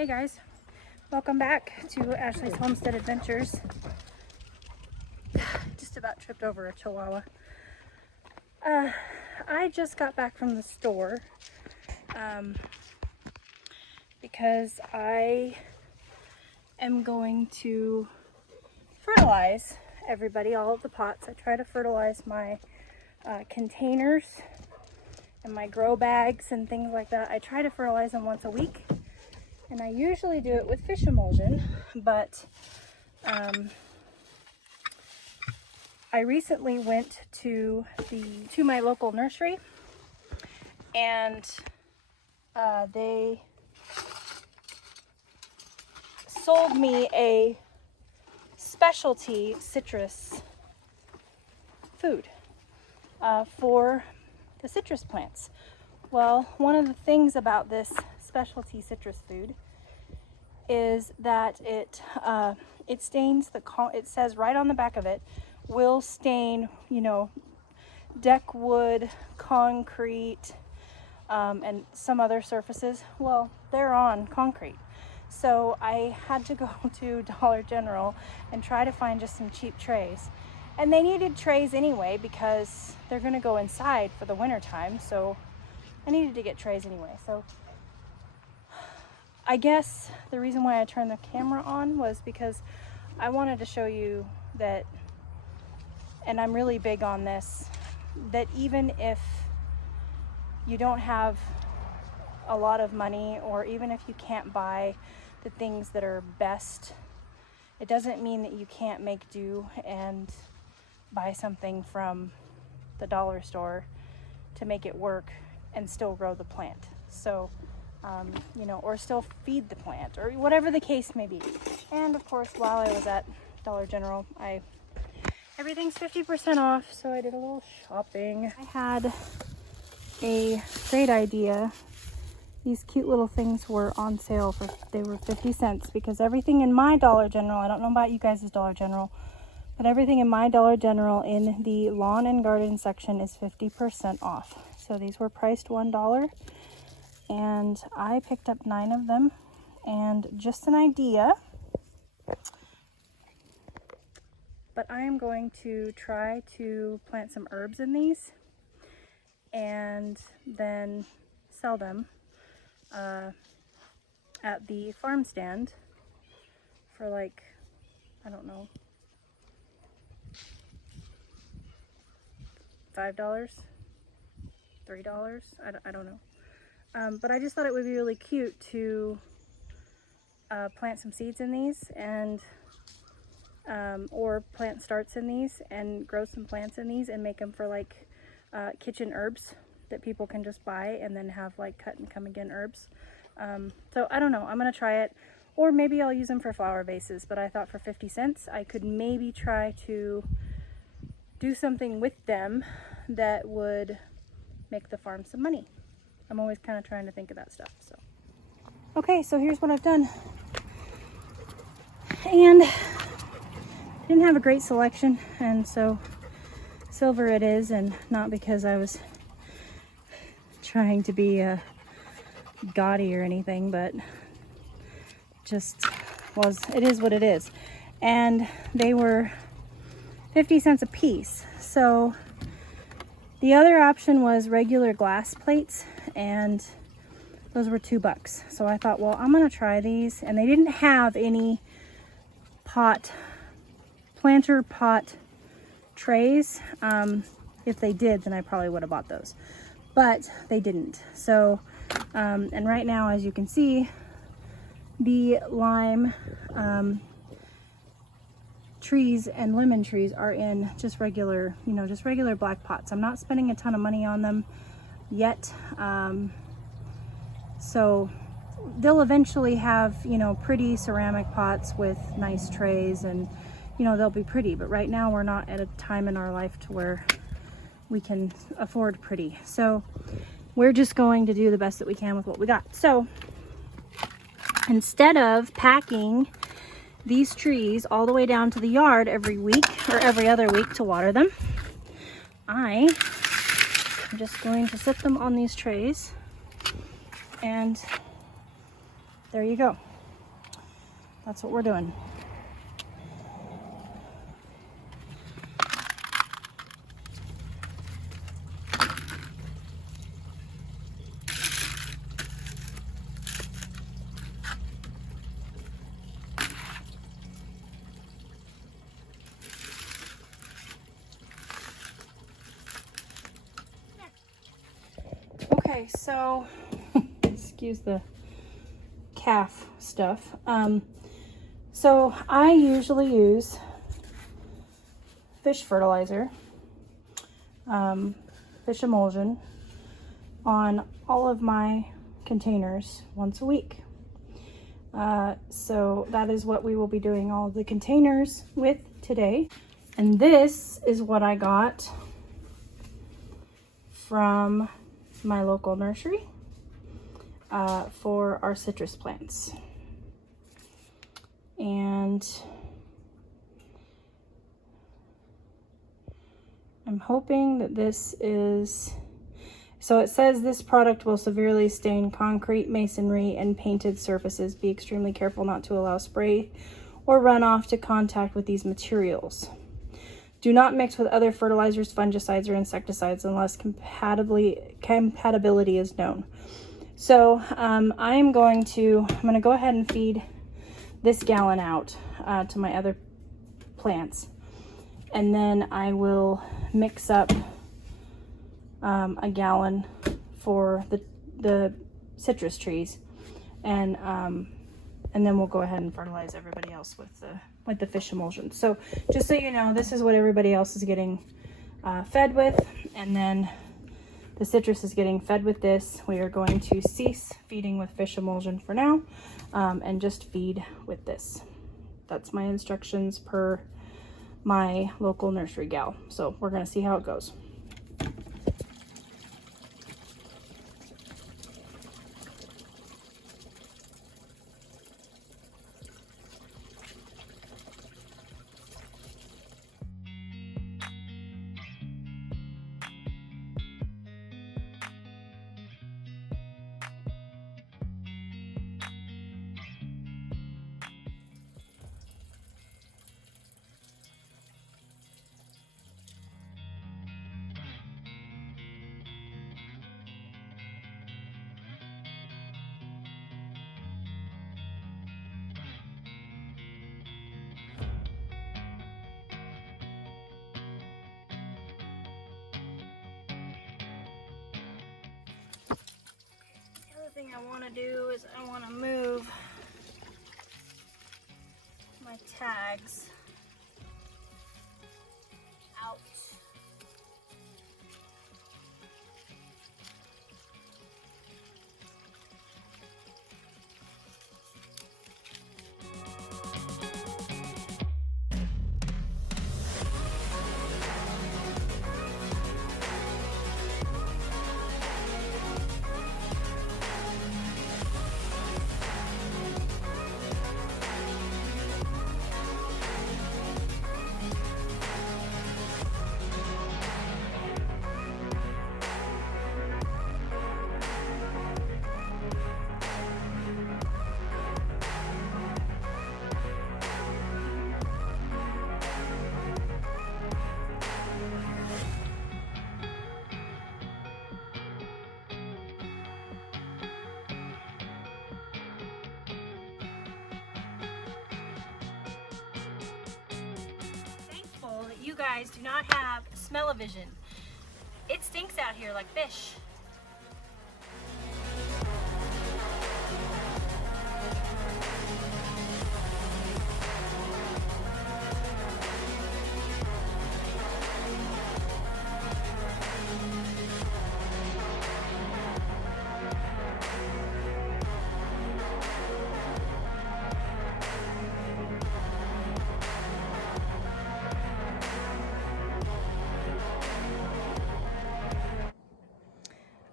Hey guys, welcome back to Ashley's Homestead Adventures. Just about tripped over a chihuahua. I just got back from the store because I am going to fertilize everybody, all of the pots. I try to fertilize my containers and my grow bags and things like that. I try to fertilize them once a week. And I usually do it with fish emulsion, but I recently went to my local nursery, and they sold me a specialty citrus food for the citrus plants. Well, one of the things about this specialty citrus food is that it stains it says right on the back of it, will stain, you know, deck wood, concrete, and some other surfaces. Well, they're on concrete. So I had to go to Dollar General and try to find just some cheap trays. And they needed trays anyway because they're gonna go inside for the winter time. So I needed to get trays anyway. So I guess the reason why I turned the camera on was because I wanted to show you that, and I'm really big on this, that even if you don't have a lot of money, or even if you can't buy the things that are best, it doesn't mean that you can't make do and buy something from the dollar store to make it work and still grow the plant. So you know, or still feed the plant, or whatever the case may be. And of course, while I was at Dollar General, everything's 50% off, so I did a little shopping. I had a great idea. These cute little things were on sale they were 50 cents, because everything in my Dollar General, I don't know about you guys' Dollar General, but everything in my Dollar General in the lawn and garden section is 50% off. So these were priced $1. And I picked up 9 of them, and just an idea, but I am going to try to plant some herbs in these and then sell them at the farm stand for, like, I don't know, $5, $3, I don't know. But I just thought it would be really cute to plant some seeds in these, and or plant starts in these and grow some plants in these and make them for, like, kitchen herbs that people can just buy and then have, like, cut and come again herbs. So I don't know, I'm gonna try it, or maybe I'll use them for flower vases. But I thought for 50 cents I could maybe try to do something with them that would make the farm some money. I'm always kind of trying to think of that stuff. So, okay, so here's what I've done. And I didn't have a great selection, and so silver it is, and not because I was trying to be gaudy or anything, but just it is what it is. And they were 50 cents a piece. So the other option was regular glass plates, and those were $2. So I thought, well, I'm gonna try these. And they didn't have any planter pot trays. If they did, then I probably would have bought those, but they didn't. So and right now, as you can see, the lime trees and lemon trees are in just regular, you know, just regular black pots. I'm not spending a ton of money on them yet. So they'll eventually have, you know, pretty ceramic pots with nice trays, and, you know, they'll be pretty. But right now we're not at a time in our life to where we can afford pretty. So we're just going to do the best that we can with what we got. So instead of packing these trees all the way down to the yard every week or every other week to water them, I am just going to set them on these trays, and there you go. that's what we're doing. Okay, so excuse the calf stuff. So I usually use fish fertilizer, fish emulsion on all of my containers once a week. So that is what we will be doing all of the containers with today. And this is what I got from my local nursery for our citrus plants. And I'm hoping that this is, so it says this product will severely stain concrete, masonry, and painted surfaces. Be extremely careful not to allow spray or runoff to contact with these materials. Do not mix with other fertilizers, fungicides, or insecticides unless compatibility is known. So I'm going to go ahead and feed this gallon out to my other plants, and then I will mix up a gallon for the citrus trees, and then we'll go ahead and fertilize everybody else with the fish emulsion. So just so you know, this is what everybody else is getting fed with, and then the citrus is getting fed with this. We are going to cease feeding with fish emulsion for now, and just feed with this. That's my instructions per my local nursery gal. So we're gonna see how it goes. Thing I want to do is I want to move my tags out. You guys do not have smell-o-vision. It stinks out here like fish.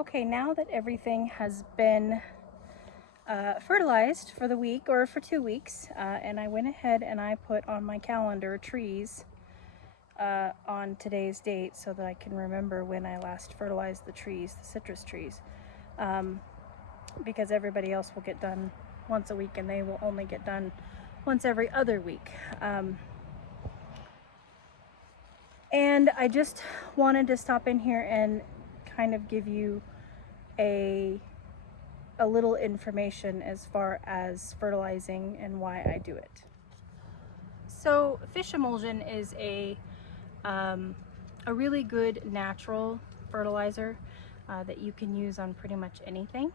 Okay, now that everything has been fertilized for the week or for 2 weeks, and I went ahead and I put on my calendar trees on today's date so that I can remember when I last fertilized the trees, the citrus trees, because everybody else will get done once a week and they will only get done once every other week. And I just wanted to stop in here and kind of give you a little information as far as fertilizing and why I do it. So fish emulsion is a really good natural fertilizer that you can use on pretty much anything.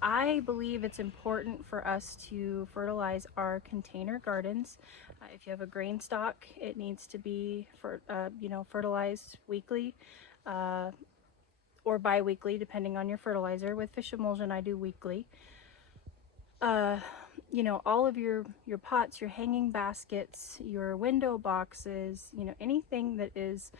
I believe it's important for us to fertilize our container gardens. If you have a grain stock, it needs to be fertilized weekly or bi-weekly, depending on your fertilizer. With fish emulsion, I do weekly. You know, all of your pots, your hanging baskets, your window boxes, you know, anything that is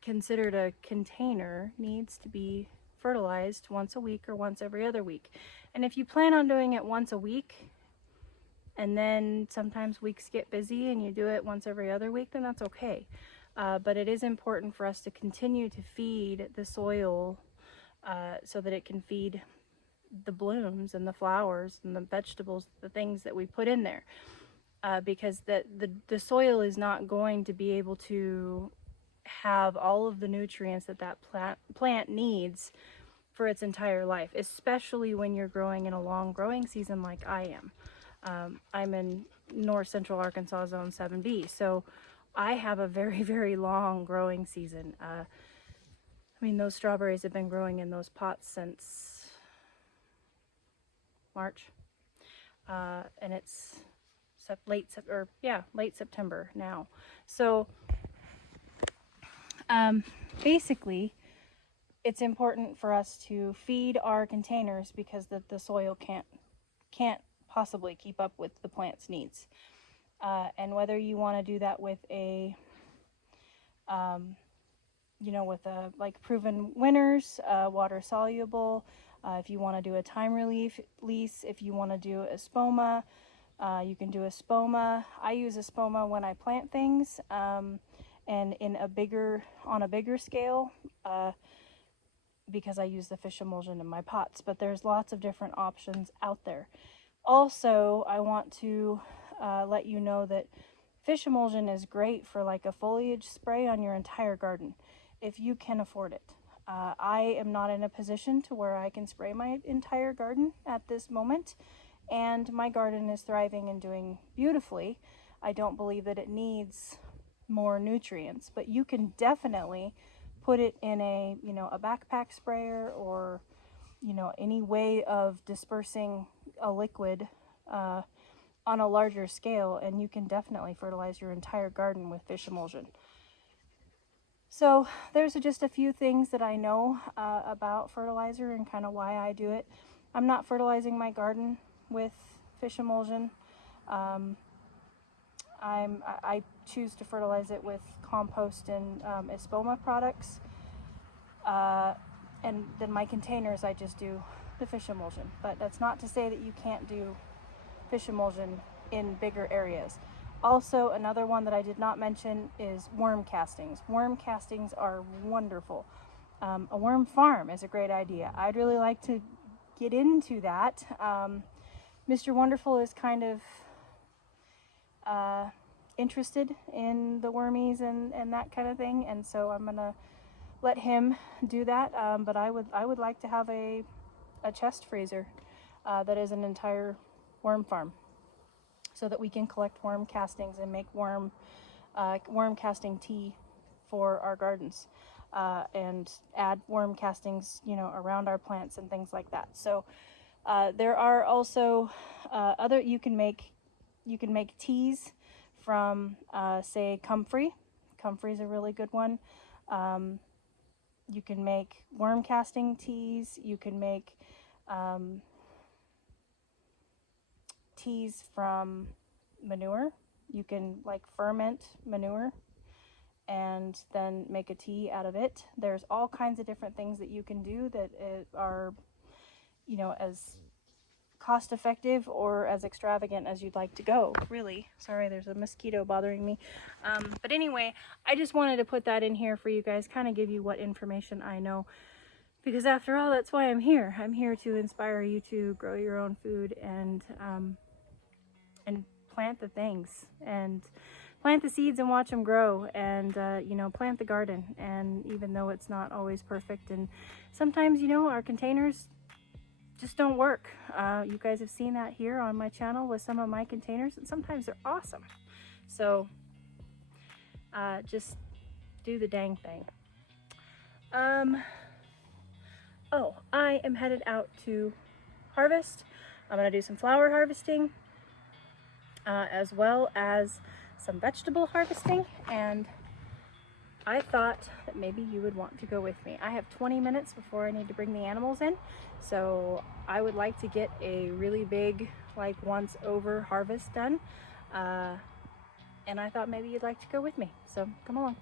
considered a container needs to be fertilized once a week or once every other week. And if you plan on doing it once a week, and then sometimes weeks get busy and you do it once every other week, then that's okay. But it is important for us to continue to feed the soil so that it can feed the blooms and the flowers and the vegetables, the things that we put in there, because the soil is not going to be able to have all of the nutrients that plant needs for its entire life, especially when you're growing in a long growing season like I am. I'm in north central Arkansas zone 7B, so I have a very, very long growing season. I mean, those strawberries have been growing in those pots since March, and it's late September now. So basically, it's important for us to feed our containers because the soil can't possibly keep up with the plant's needs. And whether you want to do that with a like proven winners, water soluble, if you want to do a time release, if you want to do a spoma, you can do a spoma. I use a spoma when I plant things, and on a bigger scale, because I use the fish emulsion in my pots, but there's lots of different options out there. Also, I want to let you know that fish emulsion is great for like a foliage spray on your entire garden, if you can afford it. I am not in a position to where I can spray my entire garden at this moment, and my garden is thriving and doing beautifully. I don't believe that it needs more nutrients, but you can definitely put it in a backpack sprayer, or any way of dispersing a liquid on a larger scale, and you can definitely fertilize your entire garden with fish emulsion. So there's just a few things that I know about fertilizer and kind of why I do it. I'm not fertilizing my garden with fish emulsion. I choose to fertilize it with compost and espoma products, and then my containers I just do the fish emulsion. But that's not to say that you can't do fish emulsion in bigger areas. Also, another one that I did not mention is worm castings. Worm castings are wonderful. A worm farm is a great idea. I'd really like to get into that. Mr. Wonderful is kind of interested in the wormies and that kind of thing, and so I'm gonna let him do that. But I would like to have a chest freezer that is an entire worm farm, so that we can collect worm castings and make worm casting tea for our gardens, and add worm castings around our plants and things like that. So there are also you can make teas from say comfrey. Comfrey is a really good one. You can make worm casting teas. You can make teas from manure. You can like ferment manure and then make a tea out of it. There's all kinds of different things that you can do that are as cost effective or as extravagant as you'd like to go, really. Sorry, there's a mosquito bothering me. But anyway, I just wanted to put that in here for you guys, kind of give you what information I know, because after all, that's why I'm here. I'm here to inspire you to grow your own food and plant the things and plant the seeds and watch them grow, and you know, plant the garden. And even though it's not always perfect, and sometimes, you know, our containers just don't work. You guys have seen that here on my channel with some of my containers, and sometimes they're awesome. So just do the dang thing. Oh, I am headed out to harvest. I'm gonna do some flower harvesting, as well as some vegetable harvesting, and I thought that maybe you would want to go with me. I have 20 minutes before I need to bring the animals in, so I would like to get a really big, like, once over harvest done, and I thought maybe you'd like to go with me, so come along.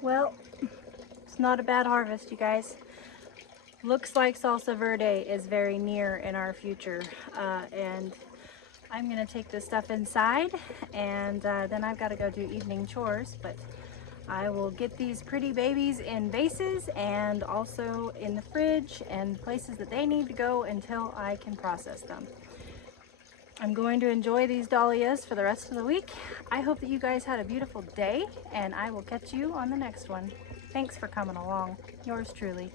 Well, it's not a bad harvest, you guys. Looks like salsa verde is very near in our future, and I'm gonna take this stuff inside, and then I've got to go do evening chores, but I will get these pretty babies in vases and also in the fridge and places that they need to go until I can process them. I'm going to enjoy these dahlias for the rest of the week. I hope that you guys had a beautiful day, and I will catch you on the next one. Thanks for coming along. Yours truly.